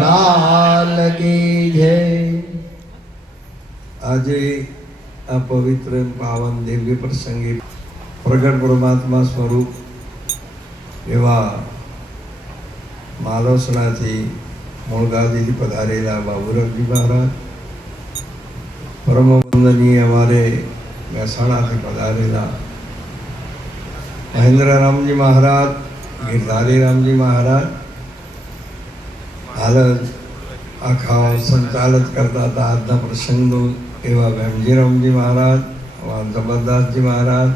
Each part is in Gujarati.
લાલ કી જય આજે આ પવિત્ર પાવન દિવ્ય પ્રસંગે પ્રગટ પરમાત્મા સ્વરૂપ એવા માલવસણાથી મૂળગાદીથી પધારેલા બાબુરાવજી મહારાજ, પરમવંદનીય અમારે મહેસાણાથી પધારેલા મહેન્દ્રરામજી મહારાજ ગિરધારી રામજી મહારાજ હાલ જ આખા સંચાલન કરતા હતા આજના પ્રસંગનું એવા ભેમજીરામજી મહારાજ, એવા જબરદાસજી મહારાજ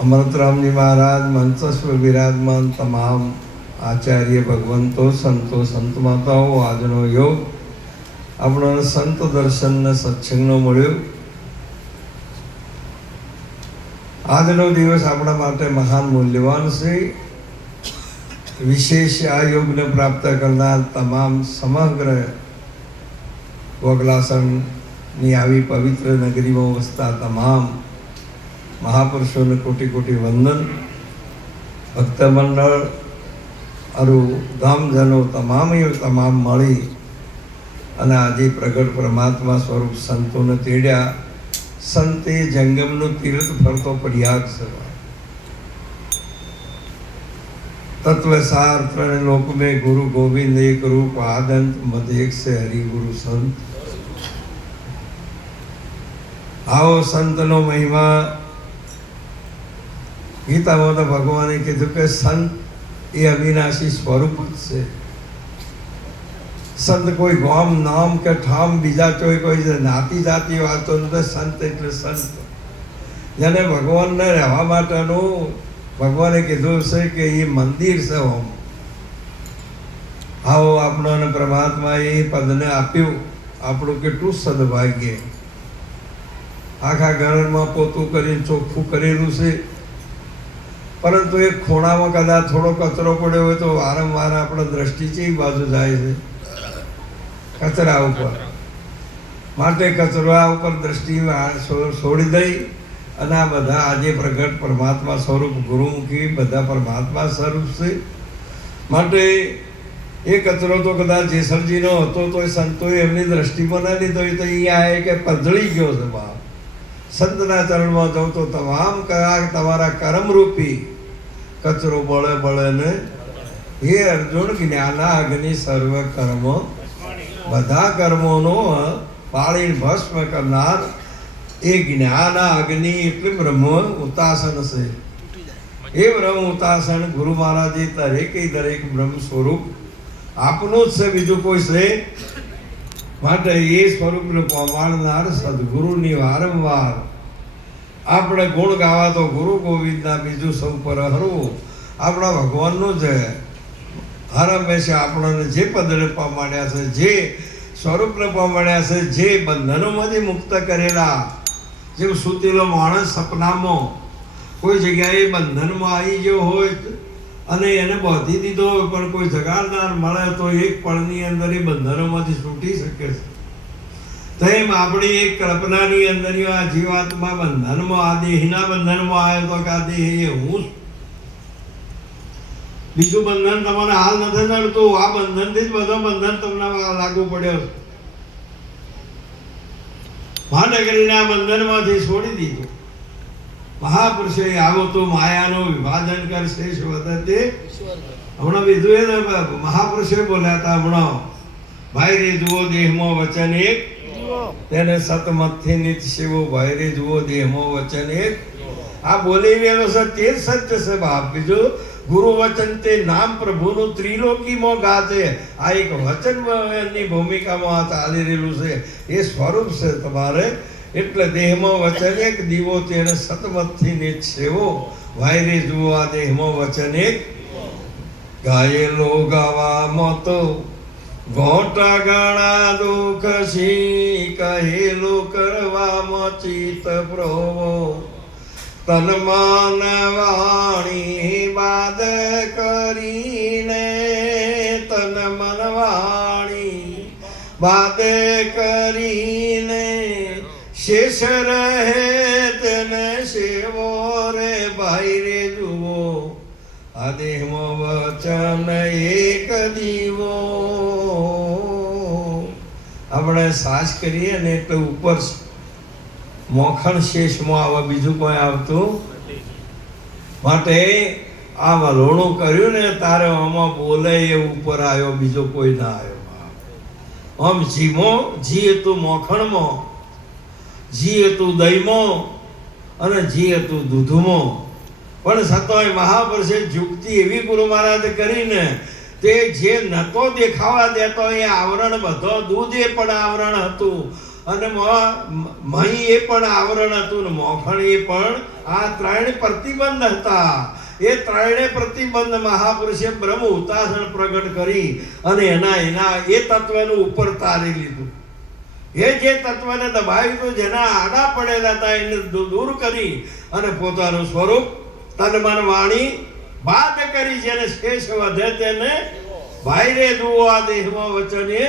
અમૃતરામજી મહારાજ મંચસ્વ વિરાજમાન તમામ આચાર્ય ભગવંતો, સંતો, સંત માતાઓ, આજનો યોગ આપણો સંત દર્શનને સત્સંગનો મળ્યો. આજનો દિવસ આપણા માટે મહાન મૂલ્યવાન છે. વિશેષ આ યોગને પ્રાપ્ત કરનાર તમામ સમગ્ર વગલાસણની આવી પવિત્ર નગરીમાં વસતા તમામ મહાપુરુષોને કોટી કોટી વંદન. ભક્ત મંડળ અરુ ધામજનો તમામ તમામ મળી અને આજે પ્રગટ પરમાત્મા સ્વરૂપ સંતોને તેડ્યા. સંતે જંગમનું તીર્થ ફરતો પ્રયાગ સર્વા તત્વસાર ત્રણ લોકમે ગુરુ ગોવિંદ એક રૂપ, આદંત મધ એક સે હરિગુરુ સંત. આવો સંતનો મહિમા. ગીતામાં તો ભગવાને કીધું કે સંત એ અવિનાશી સ્વરૂપ જ છે. સંત કોઈ ગામ, નામ કે ઠામ, બીજા કોઈ કોઈ જાતિ જાતિ વાતો નથી. સંત એટલે સંત. જેને ભગવાનને રહેવા માટેનું ભગવાને કીધું છે કે એ મંદિર છે ઓમ. આવો આપણને પરમાત્મા એ પદને આપ્યું. આપણું કેટલું સદભાગ્ય. આખા ઘરમાં પોતું કરીને ચોખ્ખું કરેલું છે. પરંતુ એ ખૂણામાં કદાચ થોડો કચરો પડ્યો હોય તો વારંવાર આપણે દ્રષ્ટિ ચી બાજુ જાય છે. કચરા ઉપર. માટે કચરા ઉપર દ્રષ્ટિ છોડી દઈ. અને આ બધા આજે પ્રગટ પરમાત્મા સ્વરૂપ, ગુરુમુખી બધા પરમાત્મા સ્વરૂપ છે. માટે એ કચરો તો કદાચ જેસરજીનો હતો તો એ સંતોએ એમની દ્રષ્ટિમાં ના લીધો એ તો અહીંયા આવે કે પધળી ગયો છે બાપ. સંતના ચરણમાં જાઉં તો તમામ કયા તમારા કર્મરૂપી કચરો બળે બળે ને હે અર્જુન, જ્ઞાના, અગ્નિ, સર્વ કર્મો. બધા કર્મોનો પાળી ભસ્મ કરનાર એ જ્ઞાન અગ્નિ એટલે બ્રહ્મ ઉતાસન છે. એ બ્રહ્મ ઉતાસન ગુરુ મહારાજે દરેકે દરેક બ્રહ્મ સ્વરૂપ આપનું જ છે, બીજું કોઈ છે? માટે એ સ્વરૂપને પમાડનાર સદગુરુની વારંવાર. આપણે ગુણ ગાવા તો ગુરુ ગોવિંદના બીજું સૌ પર હરવું. આપણા ભગવાનનું જ હર હંમેશા આપણને જે પદને પમાડ્યા છે, જે સ્વરૂપને પમાડ્યા છે, જે બંધનોમાંથી મુક્ત કરેલા જેમ સૂતેલો માણસ સપનામાં, કોઈ જગ્યાએ બંધનમાં આવી ગયો હોય અને એને બાંધી દીધો હોય, પણ કોઈ જગાડનાર મળે તો એક પળની અંદર એ બંધનોમાંથી છૂટી શકે છે તેમ આપણી એક કલ્પનાની અંદર આ જીવાત્મા બંધનમાં, આ દેહના બંધનમાં આવ્યો તો કે આ દેહ એ હું. બીજું બંધન તમને હાલ નથી નડતું, આ બંધનથી જ બધો બંધન તમને લાગુ પડ્યો છે માટે બંધનમાંથી છોડી દીધું. મહાપુરુષે આવો તો માયાનો વિભાજન કરશે વધતે હમણાં બીજું એ ને મહાપુરુષે બોલ્યા હતા હમણાં, ભાઈ રે, જુઓ દેહમાં વચન એક. તેને સતમતથી નિત શિવો, ભાઈ રે, જુઓ દેહમાં વચન એક. આ બોલી રહેલો સત્ય સત્ય છે બાપ. બીજું ગુરુ વચન તે નામ પ્રભુનું ત્રિલોકીમાં ગાતે. આ એક વચનની ભૂમિકામાં ચાલી રહેલું છે. એ સ્વરૂપ છે તમારે. એટલે દેહમાં વચન એક, દીવો તેને સતમતથી ને સેવો વાયરે જુઓ દેહમાં વચન એક. ગાયેલો ગાવામાં તો ઘોટા ગણા દુઃખ સી કહેલો કરવામાં ચિત્ત પ્રભો. તન મન વાણી વાદ કરીને તન મન વાણી વાદ કરીને શેષ રહે તને સેવો રે ભાઈ રે જુઓ. આ દેહમાં વચન એક દીવો. આપણે સાસ કરીએ ને એટલે ઉપર મોખણ શેષમાં આવે બીજું કોઈ આવતું માટે આ વલોણું કર્યું ને તારે આમાં બોલે એ ઉપર આવ્યો, બીજો કોઈ ના આવ્યો. આમ જીમો, જી હતું મોખણમાં, જી હતું દહીંમાં અને જી હતું દૂધમાં. પણ છતાંય મહાપુરુષે જુક્તિ એવી ગુરુ મહારાજે કરીને તે જે નતો દેખાવા દેતો એ આવરણ બધો દૂધ એ પણ આવરણ હતું. અને મહી એ પણ આવરણ હતું ને મોખણ એ પણ આ ત્રણે પ્રતિબંધ હતા. એ ત્રણે પ્રતિબંધ મહાપુરુષે બ્રહ્મ ઉતાસણ પ્રગટ કરી અને એના એના એ તત્વનું ઉપર તારી લીધું. એ જે તત્વને દબાવ્યું હતું જેના આડા પડેલા હતા એને દૂર કરી અને પોતાનું સ્વરૂપ તન મન વાણી બાદ કરી જેને શેષ વધે તેને ભાઈરે દુઓ આ દેહમાં વચને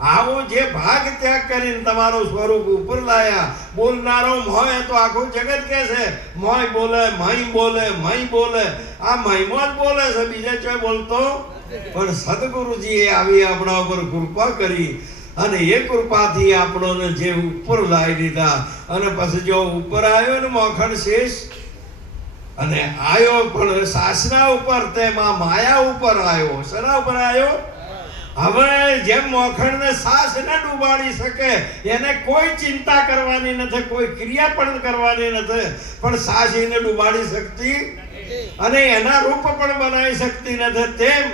આવો જે ભાગ ત્યાગ કરીને તમારું સ્વરૂપ ઉપર લાયા. બોલનારો મોય તો આખું જગત કે છે, મોય બોલે મહી બોલે મહી બોલે. આ મહિમો જ બોલે છે, બીજા ચોય બોલતો પણ સદગુરુજીએ આવી આપણા ઉપર કૃપા કરી અને એ કૃપાથી આપણોને જે ઉપર લાવી દીધા. અને પછી જો ઉપર આવ્યો ને મોખણ શેષ, અને આયો પણ સાસના ઉપર તેમાં માયા ઉપર આવ્યો. સરા ઉપર આવ્યો? હવે જેમ મોખણને સાસ ન ડૂબાડી શકે, એને કોઈ ચિંતા કરવાની નથી, કોઈ ક્રિયા પણ કરવાની નથી, પણ સાસ એને ડૂબાડી શકતી અને એના રૂપ પણ બનાવી શકતી નથી. તેમ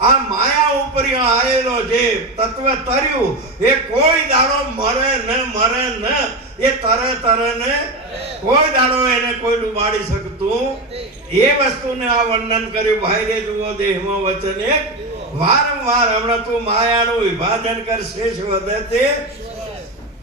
આ માયા ઉપર આવેલો જે તત્વ તર્યું, એ કોઈ દાડો મરે ન મરે ન એ તરે તરે કોઈ દાડો એને કોઈ ડુબાડી શકતું એ વસ્તુને આ વર્ણન કર્યું. ભાઈ રે જુઓ દેહમાં વચન એક. વારંવાર હમણાં તું માયાનું વિભાજન કર શેષ વધે તે.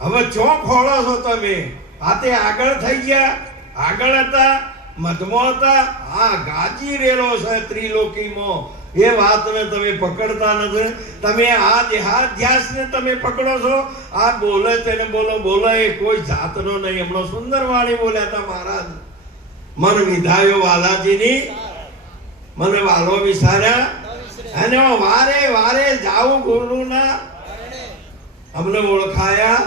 હવે ચો ખોળો છો તમે. આ તે આગળ થઈ ગયા. આગળ હતા. મધમાં હતા હા, ગાજી રહેલો છે ત્રિલોકીમાં એ વાતને તમે પકડતા નથી. તમે આ દેહાધ્યાસને તમે પકડો છો, આ બોલે તેને બોલો, બોલે, એ કોઈ જાતનો નહીં. હમણાં સુંદર વાણી બોલ્યા હતા મહારાજ. મન વિધાયો વાલાજીની. મને વાલો વિસાર્યા. અને વારે વારે જાઉં ગુરુના. અમને ઓળખાયા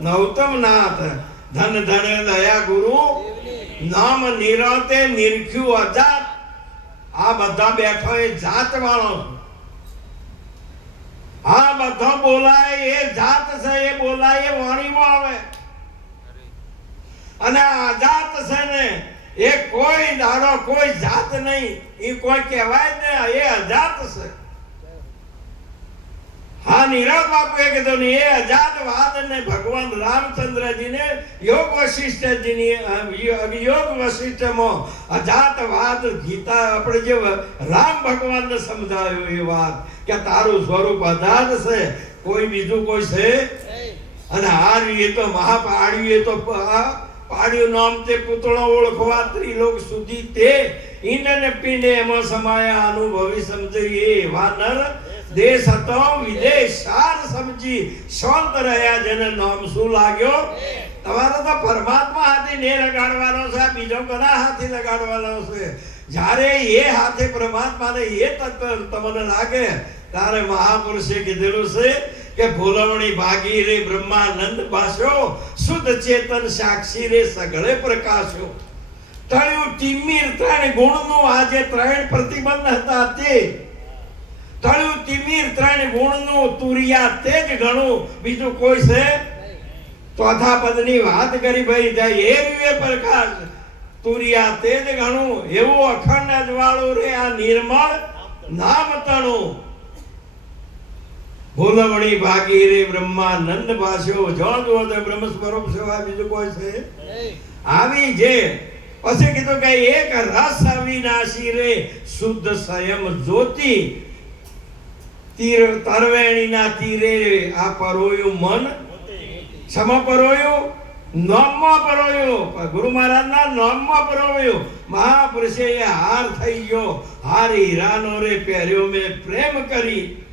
નવતમ નાથ ધન ધન, દયા, ગુરુ. નામ નિરતે નિરખ્યું અજાત. આ બધા બેઠો એ જાત વાળો આ બધો બોલાય એ જાત છે, એ બોલાય એ વાણીમાં આવે. અને આ અજાત છે ને, એ કોઈ દાડો કોઈ જાત નહીં. એ કોઈ કહેવાય ને એ અજાત છે. આપણે જે રામ ભગવાનને સમજાયો એ વાત, કે તારું સ્વરૂપ અજાત છે, કોઈ બીજું કોઈ છે? અને હાર્યું એ તો મહાપાડ્યું એ તો પાડ્યું નામ તે પૂતળો ઓળખવા ત્રિલોક સુધી તે ઈંડ પીને એમાં સમાયા, અનુભવી સમજે એ એવા નર દેશ હતો વિદેશ સાર સમજી શાંત રહ્યા જેને નામ શું લાગ્યો? તમારો તો પરમાત્મા હાથી ને લગાડવાનો છે બીજો કના હાથી લગાડવાનો છે? જ્યારે એ હાથે પરમાત્માને એ તત્વ તમને લાગે ત્યારે મહાપુરુષે કીધેલું છે કે ભૂલવણી ભાગી રે બ્રહ્માનંદ પાસ્યો શુદ્ધ ચેતન સાક્ષી રે સગળે પ્રકાશ્યો તળ્યું ટીમીર ત્રણ ગુણનું આજે ત્રણ પ્રતિબંધ હતા તે તળિયું તિમિર ત્રણ ગુણનું તુરિયા તે જ ઘણું. બીજું કોઈ છે? ચોથા પદની વાત કરી ભાઈ, જાય એ પ્રકાશ. તુરિયા તે જ ઘણું. એવું અખંડ અજવાળું રે આ નિર્મળ નામ તણું ભૂલવણી ભાગી રે બ્રહ્માનંદ ભાષ્યો જળ જુઓ બ્રહ્મ સ્વરૂપ સેવા બીજું કોઈ છે? આવી જે. પછી કીધું કે એક રસ અવિનાશી રે. શુદ્ધ સંયમ જ્યોતિ. તીર તરવેણીના તીરે આ પરોયું મન. સમ પરોયું નોમમાં પરોયું ગુરુ મહારાજના નોમમાં પરોયું મહાપુરુષે હાર થઈ ગયો. હાર હીરાનો રે પહેર્યો મેં પ્રેમ કરી.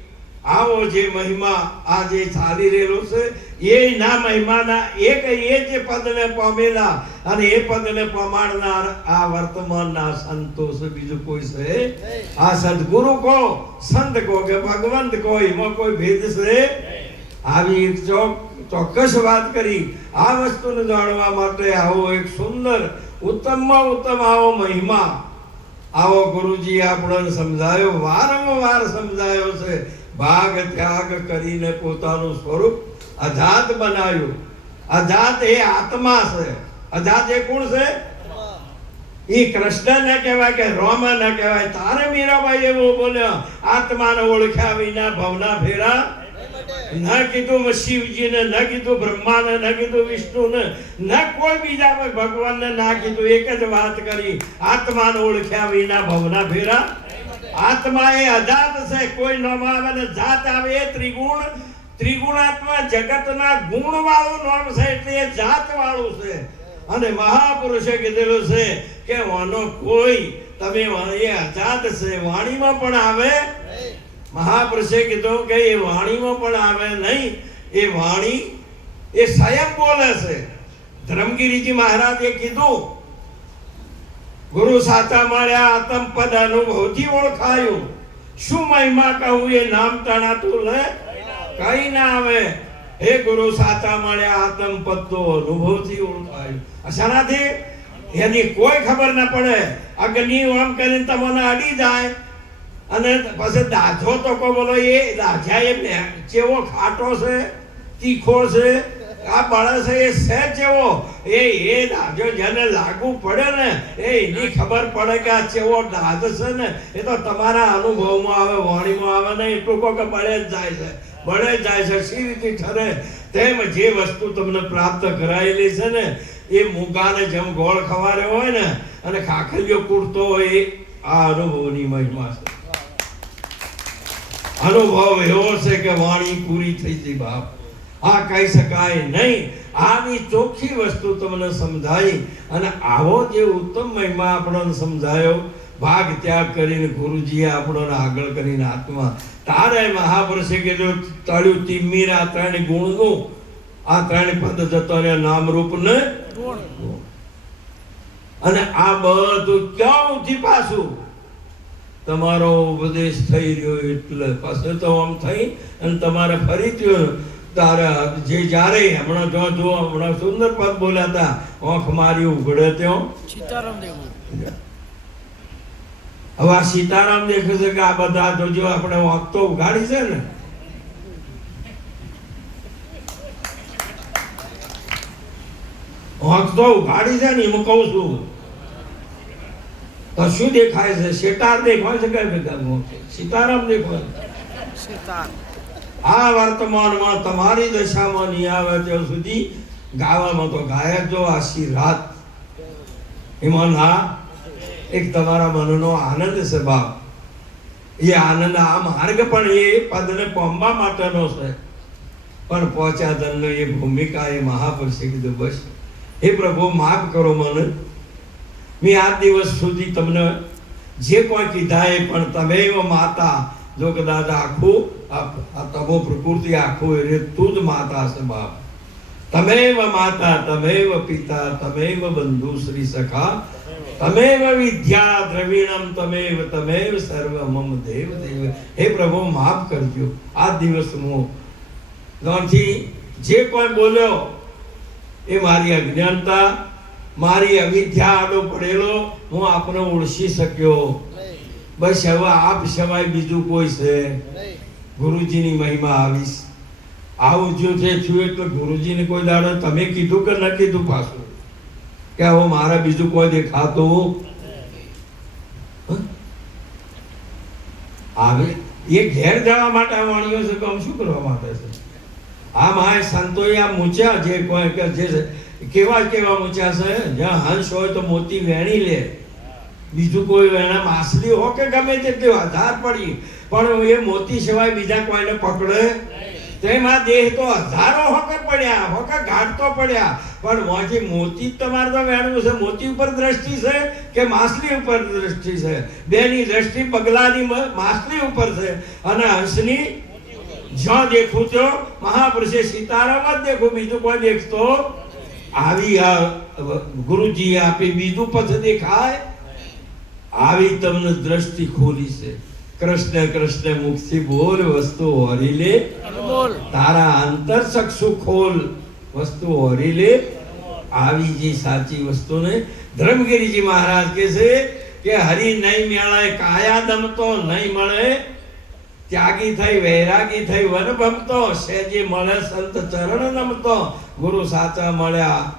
આવો જે મહિમા આ ચાલી રહેલો છે એ ના મહિમાના એક એ જે પદને પામેલા અને એ પદને પમાડનાર આ વર્તમાનના સંતો છે. બીજું કોઈ છે? આ સદગુરુ કો, સંત કો કે ભગવંત કો, એમાં કોઈ ભેદ છે? આવી એક ચોક્કસ વાત કરી. આ વસ્તુને જાણવા માટે આવો એક સુંદર, ઉત્તમમાં ઉત્તમ આવો મહિમા. આવો ગુરુજી આપણને સમજાયો, વારંવાર સમજાયો છે. ભાગ ત્યાગ કરીને પોતાનું સ્વરૂપ અજાત બનાવ્યું. અજાત એ આત્મા છે. અજાત એ કોણ છે? એ કૃષ્ણ ને કહેવાય કે રોમ ને કહેવાય. તારે મીરાબાઈ એવું બોલ્યો, આત્માને ઓળખ્યા વિના ભવના ફેરા ન કીધું શિવજીને, ન કીધું બ્રહ્માને, ન કીધું વિષ્ણુને, ન કોઈ બીજા કોઈ ભગવાનને ના કીધું. એક જ વાત કરી, આત્માને ઓળખ્યા વિના ભવના ફેરા આત્મા એ અજાત છે, કોઈ નામ આવે ને જાત આવે એ ત્રિગુણ. ત્રિગુણાત્મા જગતના ગુણ વાળું નામ છે, એટલે એ જાત વાળું છે. અને મહાપુરુષે કીધેલું છે કે વાનો કોઈ તમે એ અજાત છે, વાણીમાં પણ આવે મહાપુરુષે કીધું કે એ વાણીમાં પણ આવે નહીં. એ વાણી એ સ્વયં બોલે છે. ધર્મગીરીજી મહારાજે કીધું ગુરુ સાચા મળ્યા, આતમ પદ અનુભવથી ઓળખાયું. શું મહિમા કહું, એ નામ તણાતું લે કઈ ના આવે. હે ગુરુ સાચા મળ્યા, આતમ પદ તો અનુભવથી ઓળખાયું. અશાનાથી એની કોઈ ખબર ના પડે. અગ્નિ ઓમ કરીને તમને અડી જાય. અને પછી દાધો તો કો બોલો, એ દાજા એ ચેવો ખાટો છે, તીખો છે આ માણસ એ છે જેવો એ એ જો જેને લાગુ પડે ને, એ એની ખબર પડે કે આ ચેવો દાજ છે ને. એ તો તમારા અનુભવમાં આવે, વાણીમાં આવે ને, એટલું કહો કે બળે જ જાય છે. બળે જ જાય છે સી રીતે ઠરે? તેમ જે વસ્તુ તમને પ્રાપ્ત કરાયેલી છે ને, એ મૂકાને જેમ ગોળ ખવારે હોય ને, અને ખાખલીઓ કૂટતો હોય, એ આ અનુભવની મહિમા છે. અનુભવ એવો છે કે વાણી પૂરી થઈ ગઈ બાપ. આ કહી શકાય નહીં. આવી ચોખ્ખી વસ્તુ તમને સમજાઈ અને આવો જે ઉત્તમ મહિમા આપણને સમજાયો, ભાગ ત્યાગ કરીને ગુરુજીએ આપણને આગળ કરીને આત્મા. તારે મહાપુરુષે કીધું, તળ્યું આ ત્રણ ગુણનું આ ત્રણ પદ જતો રહ્યો, નામ રૂપ ને અને આ બધું ક્યાં ઉઠી પાછું? તમારો ઉપદેશ થઈ રહ્યો એટલે પાછો તો આમ થઈ અને તમારે ફરીથી તારે જે જ્યારે હમણાં જો જો હમણાં સુંદર પદ બોલ્યા હતા આંખ મારી ઉઘડે ત્યો સીતારામ હવે આ સીતારામ દેખે છે કે આ બધા જોજો આપણે આંખ તો ઉઘાડી છે ને. આંખ તો ઉઘાડી છે ને એમ કહું છું. તો શું દેખાય છે? શેટાર દેખાય છે કે સીતારામ દેખાય આ વર્તમાનમાં તમારી દશામાં નહીં આવે ત્યાં સુધી ગાવામાં તો ગાય જો આશી રાત. એમાં ના, એક તમારા મનનો આનંદ છે બાપ. એ આનંદ આ માર્ગ પણ એ પદને પામવા માટેનો છે. પણ પહોંચ્યા ધનનો એ ભૂમિકા એ મહાપુરુષે કીધું, બસ. હે પ્રભુ, માફ કરો મને. મેં આ દિવસ સુધી તમને જે કોઈ કીધા એ પણ તમે માતા જો કદાચ આખું, આ તમો પ્રકૃતિ આખું એ તું જ માતા છે બાપ. તમેવ માતા, તમેવ પિતા, તમેવ બંધુ શ્રી સખા. તમેવ વિદ્યા દ્રવિણમ, તમેવ તમેવ સર્વ મમ દેવ દેવ હે પ્રભુ, માફ કરજો. આ દિવસ હું જે કોઈ બોલ્યો, એ મારી અજ્ઞાનતા, મારી અવિદ્યા આડો પડેલો, હું આપને ઓળખી શક્યો. બસ હવે આપ સિવાય બીજું કોઈ છે? ગુરુજીની મહિમા આવીશ. આવું જો છે થયું એટલે ગુરુજીને કોઈ દાડો તમે કીધું કે ન કીધું પાછું? કે હવે મારા બીજું કોઈ દેખાતું આવે. એ ઘેર જવા માટે વાણીઓ છે આમ શું કરવા માટે છે? આ માય સંતોએ આ મૂચ્યા જે કોઈ કે જે કેવા કેવા મૂચ્યા છે? જ્યાં હંસ હોય તો મોતી વેણી લે. બીજું કોઈ વેણા માછલી હો કે ગમે તેટલી હજાર પડી. પણ એ મોતી સિવાય બીજા કોઈને પકડે તેમાં દેહ તો હજારો હોકર પડ્યા હોકર ગાઢતો પડ્યા. પણ મોથી મોતી તમારે તો વેણવું છે. મોતી ઉપર દ્રષ્ટિ છે કે માછલી ઉપર દ્રષ્ટિ છે? બેની દ્રષ્ટિ પગલાની માછલી ઉપર છે. અને હંસની જ્યાં દેખું ત્યાં મહાપુરુષે સીતારામ જ દેખું. બીજું કોઈ દેખતો આવી ગુરુજી આપી બીજું પથ દેખાય. આવી તમને દ્રષ્ટિ ખોલી છે. કૃષ્ણ કૃષ્ણ મુખથી બોલ વસ્તુ હરી લે. તારા અંતર ચક્ષુ ખોલ વસ્તુ હરી લે. આવી જે સાચી વસ્તુને ધર્મગીરીજી મહારાજ કહે છે કે હરી નહીં મેળાય કાયા દમતો નહીં મળે. ત્યાગી થઈ વૈરાગી થઈ વન ભમતો સેજી મળે સંત ચરણ નમતો. ગુરુ સાચા મળ્યા.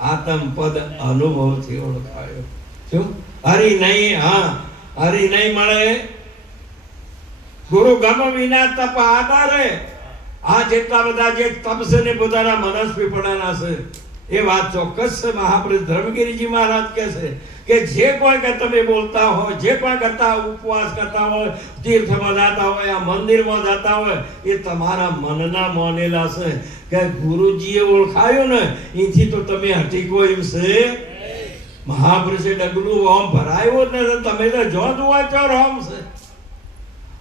આતમ પદ અનુભવથી ઓળખાયો. શું હરી નહીં હા. હરી નહીં મળે. ગુરુ ગમ વિના તપ આધારે. આ જેટલા બધા જે તપ ને પોતાના મનસ્વી પડાના છે. એ વાત ચોક્કસ છે. મહાપુરુષ ધર્મગીરીજી મહારાજ કહે છે કે જે કોઈ કે તમે બોલતા હોય જે કોઈ કરતા ઉપવાસ કરતા હોય, તીર્થમાં જતા હોય, આ મંદિરમાં જતા હોય, એ તમારા મનના માનેલા છે. કે ગુરુજીએ ઓળખાયું ને, એથી તો તમે હટીકો એમ છે. મહાપુરુષે ડગલું ઓમ ભરાયું જ નથી. તમે તો જો જોવા વાંચો રોમ છે.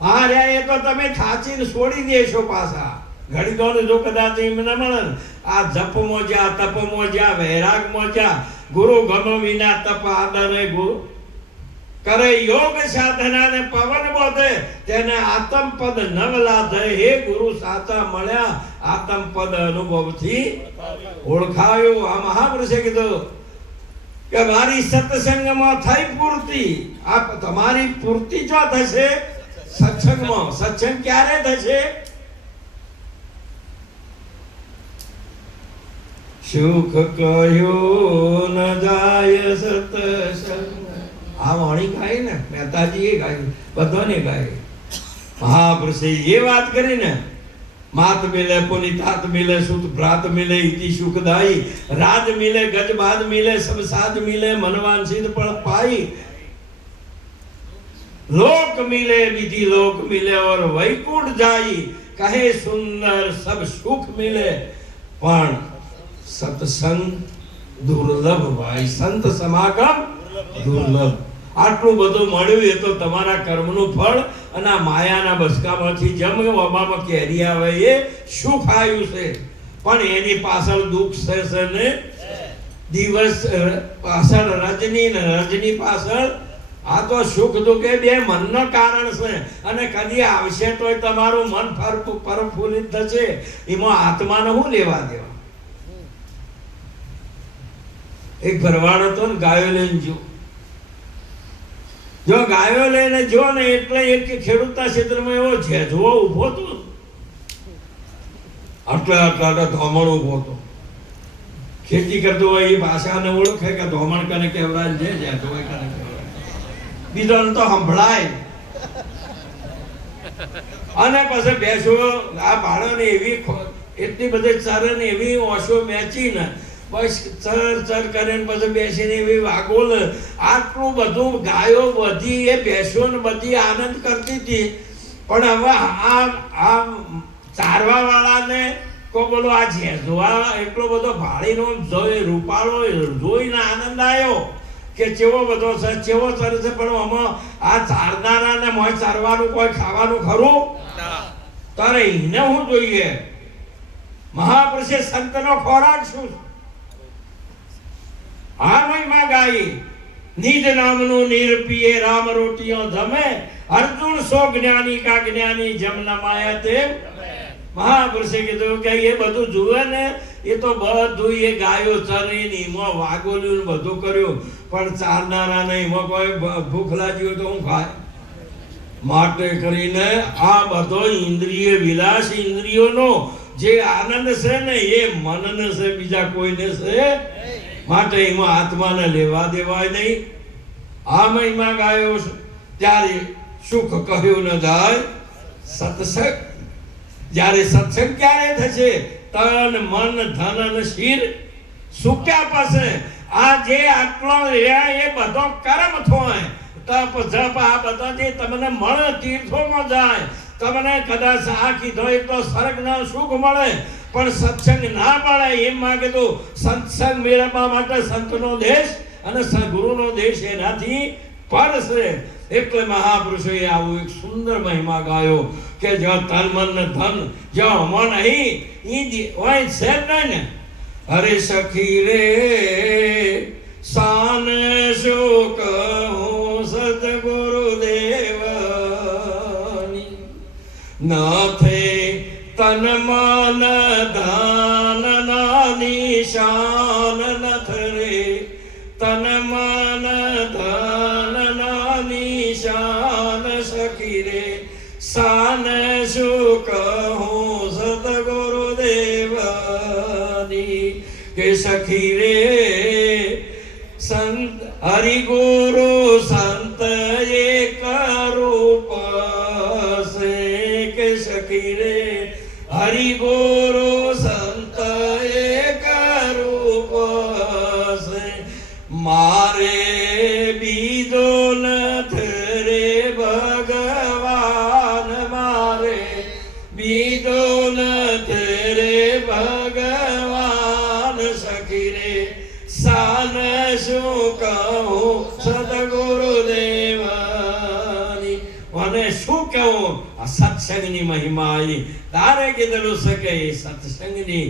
હા રે એ તો તમે થાચીને છોડી દેશો પાછા. ઘડી જો કદાચ એમ ન મળે આ જપ મોજા, તપ મોજા, વૈરાગ મોજા, ગુરુ ગમ વિના તપ આદરે ગુ કરે યોગ સાધના ને પવન બોધે, તેને આતમપદ નવલા થઈ હે ગુરુ સાચા મળ્યા, આતમપદ અનુભવથી ઓળખાયો. આ મહાપુરુષે કીધું કે મારી સત્સંગમાં થઈ પૂર્તિ. આ તમારી પૂર્તિ જો થશે, સત્સંગમાં. સત્સંગ ક્યારે થશે? સુખ કહ્યું ન જાય સત્સંગ. આ વાણી ગાય ને, મહેતાજીએ ગાય, બધાને ગાય. મહાપુરુષે એ વાત કરી ને માત મિલે પુનિતાત મિલે સુત, ભ્રાત મિલે ઇતિ સુખદાઈ રાજ મિલે, ગજબાદ મિલે સબસાદ મિલે, મનવાન સિદ્ધ પણ પાઈ. લોક મિલે, વિધિ લોક મિલે, ઓર વૈકુંઠ જાઈ. કહે સુંદર, સબ સુખ મિલે. પણ સત્સંગ દુર્લભ ભાઈ, સંત સમાગમ દુર્લભ. આટલું બધું મળ્યું એ તો તમારા કર્મનું ફળ. અને આ માયાના બસકામાંથી જમ્યો અબામાં કેરી આવે એ શું ખાયું છે. પણ એની પાછળ દુઃખ છે ને? દિવસ પાછળ રજની ને રજની પાછળ આ તો સુખ દુઃખ એ બે મનનો કારણ છે. અને કદી આવશે તોય તમારું મન ફરતું પરફુલ્લિત થશે. એમાં આત્માને શું લેવા દેવા? એક ભરવાડ હતો ને ગાયો લઈને જો. જો ગાયો લઈને જો ને એટલે એક ખેડૂતના ક્ષેત્રમાં એવો ઝેઝવો ઊભો હતો. આટલા આટલા આટલા ધોમણ ઊભો હતો. ખેતી કરતો હોય એ ભાષાને ઓળખે કે ધોમણ કને કહેવરાય છે ઝેઝવો કને કહેવરાય. બીજાને તો સંભળાય. અને પછી બેસો આ બાળાને એવી એટલી બધી ચરે ને એવી ઓછો મેચી ને બસ ચર ચર કરીને પછી બેસીને એવી વાગોલ. આટલું બધું ગાયો બધી એ બેસો ને બધી આનંદ કરતી હતી. પણ હવે આ આ ચારવા વાળાને કો બોલો આ એટલો બધો ભાળીનો રૂપાળો જોઈને આનંદ આવ્યો કે ચેવો બધો છે ચેવો સર છે પણ આમાં આ ચારનારાને મોય ચારવાનું કોઈ ખાવાનું ખરું? તારે એને હું જોઈએ? મહાપુરુષે સંતનો ખોરાક શું છે? આ મહિમા ગાઈ. નિજ નામનું નિરપીએ રામ રોટીઓ જમે. અર્જુન સો જ્ઞાની કા જ્ઞાની જમ માયા તે. મહાપુરુષે કીધું કે એ બધું જુએ ને, એ તો બધું એ ગાયો ચરી એમાં વાગોલ્યું બધું કર્યું. પણ ચારનારા ને એમાં કોઈ ભૂખ લાગી તો હું ખાય. માટે કરીને આ બધો ઇન્દ્રિય વિલાસ ઇન્દ્રિયોનો જે આનંદ છે ને એ મનને છે, બીજા કોઈને છે માટે એમાં આત્માને લેવા દેવાય નહીં. આ મહિમા ગાયો ત્યારે સુખ કહ્યું ન જાય, સત્સંગ. જ્યારે સત્સંગ ક્યારે થશે? તન, મન, ધન અને શીર સુક્યા પાસે. આ જે આટલો રહ્યા એ બધો કર્મ થોય. તપ, જપ, આ બધા જે તમને મળે, તીર્થોમાં જાય. તમને કદાચ આ કીધો એટલો સ્વર્ગનો સુખ મળે. પણ સત્સંગ ના મળે એમ માગે તો સત્સંગ મેળવવા માટે સંતનો દેશ અને ગુરુનો દેશ એનાથી છે એટલે મહાપુરુષોએ આવું એક સુંદર મહિમા ગાયો કે જ્યાં તન મન ને ધન, જ્યાં મન અહીં, ઈ હોય છે ને અરે સખી રે શાન શું કહું સદગુરુ દેવની નાથે તન મન ધન ના નિશાન નથ રે તન મન ધન ના નિશાન સખી રે સાન સુખ હું સદગુરુ દેવની કે સખી રે શું કહું આ સત્સંગની મહિમા આવી તારે કીધેલું છે કે એ સત્સંગની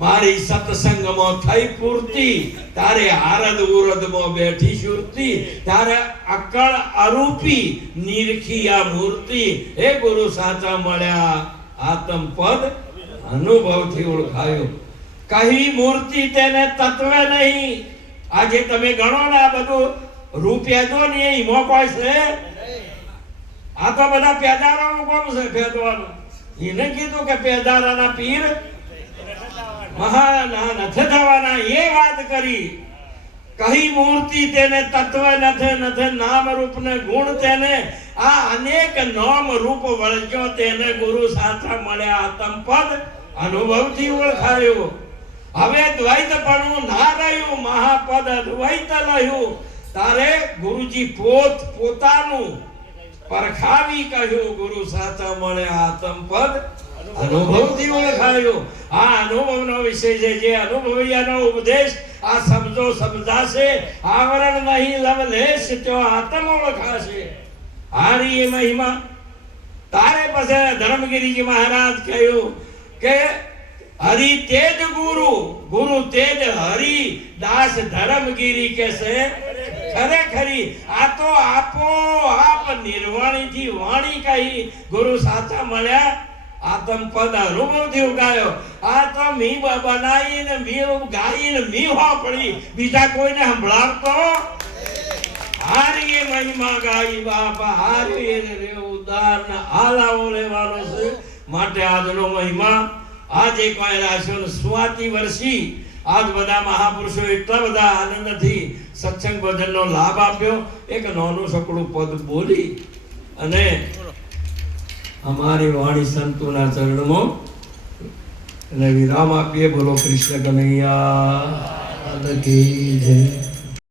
મારી સત્સંગમાં થઈ પૂરતી તારે આરદ ઉરદમાં બેઠી સુરતી તારે અકળ અરૂપી નિરખી આ મૂર્તિ એ ગુરુ સાચા મળ્યા આતમ પદ અનુભવથી ઓળખાયો કહી મૂર્તિ તેને તત્વ નહીં આજે તમે ગણો ને આ બધું રૂપિયા જો ને એ મોકો છે આ તો બધા પેદારાનું કોમ છે, ભેદવાનું. એને કીધું કે પેદારાના પીર મહાન નથી થવાના. એ વાત કરી. કહી મૂર્તિ તેને તત્વ નથે નથે, નામ રૂપ ને ગુણ તેને. આ અનેક નામ રૂપ વળગ્યો તેને ગુરુ સાચા મળ્યા. આતમ પદ અનુભવથી ઓળખાયો. હવે દ્વૈત પણ ના રહ્યું, મહાપદ અદ્વૈત રહ્યું. તારે ગુરુજી પોત પોતાનું પરખાવી કહ્યું ગુરુ સાચા મળે આતમ પદ. અનુભવથી ઓળખાયો આ અનુભવનો વિષય છે જે અનુભવ્યાનો ઉપદેશ આ સમજો સમજાશે આવરણ નહીં લવલેશ તો આત્મ ઓળખાશે. હારી એ મહિમા. તારે પછી ધર્મગીરીજી મહારાજ કહ્યું કે હરિ તેજ ગુરુ ગુરુ તેજ હરિ, દાસ ધર્મગીરી કે છે ખરેખરી, આ તો આપો આપ નિર્વાણી થી વાણી કહી ગુરુ સાચા મળ્યા. આતમ પદ અનુભવથી ઉગાયો. આ તો મી બનાવીને મી ગાઈને મી હોપડી બીજા કોઈને સંભળાવતો? હારી એ મહિમા ગાઈ, બાપા હારી રે ઉદાર આલાવો લેવાનો છે. માટે આજનો મહિમા આજ એક વાર રાખ્યો ને વર્ષી. આજ બધા મહાપુરુષો એટલા બધા આનંદથી સત્સંગ ભજનનો લાભ આપ્યો. એક નાનું સકડું પદ બોલી અને અમારી વાણી સંતોના ચરણમાં અને વિરામ આપીએ. બોલો કૃષ્ણ કનૈયા જય.